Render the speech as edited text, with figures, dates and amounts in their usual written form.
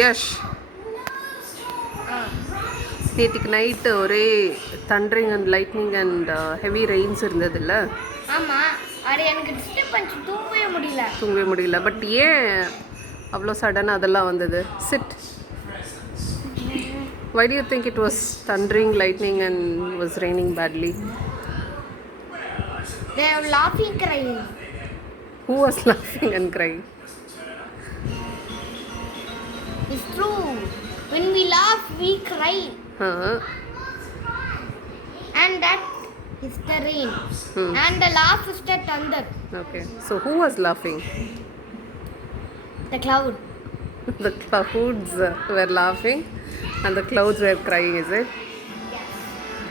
யஷ், நேற்றுக்கு நைட்டு ஒரே thundering and lightning and heavy rains இருந்ததில்ல? ஆமாம், அது எனக்கு டிஸ்டர்ப் பண்ணிச்சு, தூங்கவே முடியல. பட் ஏன் அவ்வளோ சடனாக அதெல்லாம் வந்தது? Chit. Why do you think it was thundering, lightning and was raining badly? They are laughing, crying. Who was laughing and crying? It's true. When we laugh, we cry. Huh? And that is the rain. And the laugh is the thunder. Okay. So who was laughing? The cloud. The clouds were laughing and the clouds were crying, is it?